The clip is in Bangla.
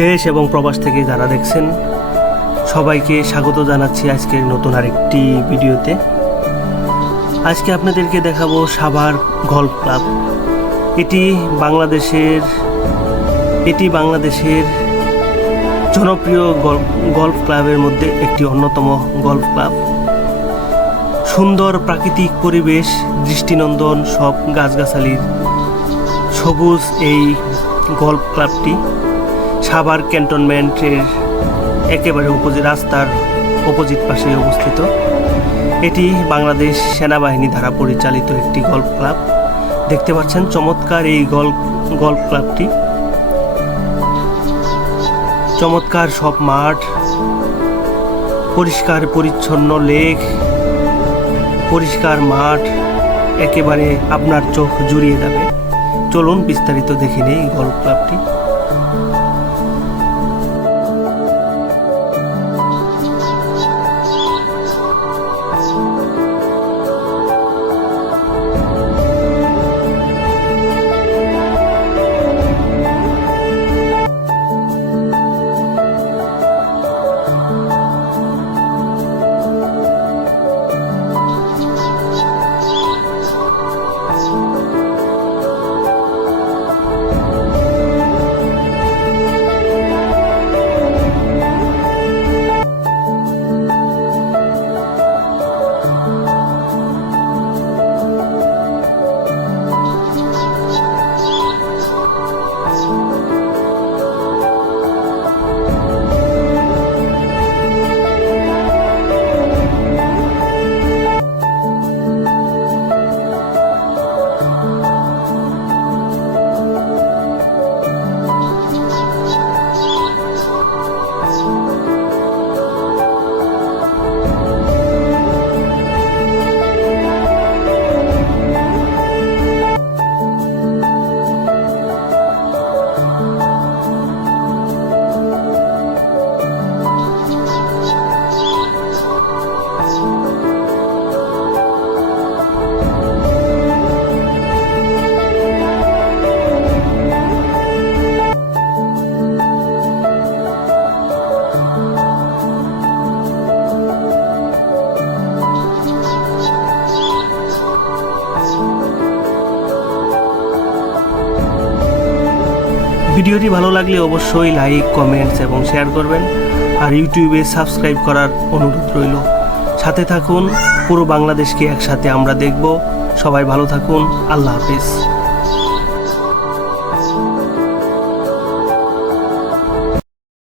দেশ এবং প্রবাস থেকে যারা দেখছেন সবাইকে স্বাগত জানাচ্ছি আজকের নতুন আরেকটি ভিডিওতে। আজকে আপনাদেরকে দেখাবো সাভার গল্ফ ক্লাব। এটি বাংলাদেশের জনপ্রিয় গল্ফ ক্লাবের মধ্যে একটি অন্যতম গল্ফ ক্লাব। সুন্দর প্রাকৃতিক পরিবেশ, দৃষ্টিনন্দন সব গাছগাছালির সবুজ এই গল্ফ ক্লাবটি সাভার ক্যান্টনমেন্টের একেবারে রাস্তার অপোজিট পাশে অবস্থিত। এটি বাংলাদেশ সেনাবাহিনী দ্বারা পরিচালিত একটি গল্ফ ক্লাব। দেখতে পাচ্ছেন চমৎকার এই গল্ফ ক্লাবটি। চমৎকার সব মাঠ, পরিষ্কার পরিচ্ছন্ন লেক, পরিষ্কার মাঠ, একেবারে আপনার চোখ জুড়িয়ে যাবে। চলুন বিস্তারিত দেখে নেই গল্ফ ক্লাবটি। ভিডিওটি ভালো লাগলে অবশ্যই লাইক, কমেন্টস এবং শেয়ার করবেন। আর ইউটিউবে সাবস্ক্রাইব করার অনুরোধ রইল। সাথে থাকুন, পুরো বাংলাদেশকে একসাথে আমরা দেখব। সবাই ভালো থাকুন। আল্লাহ হাফেজ।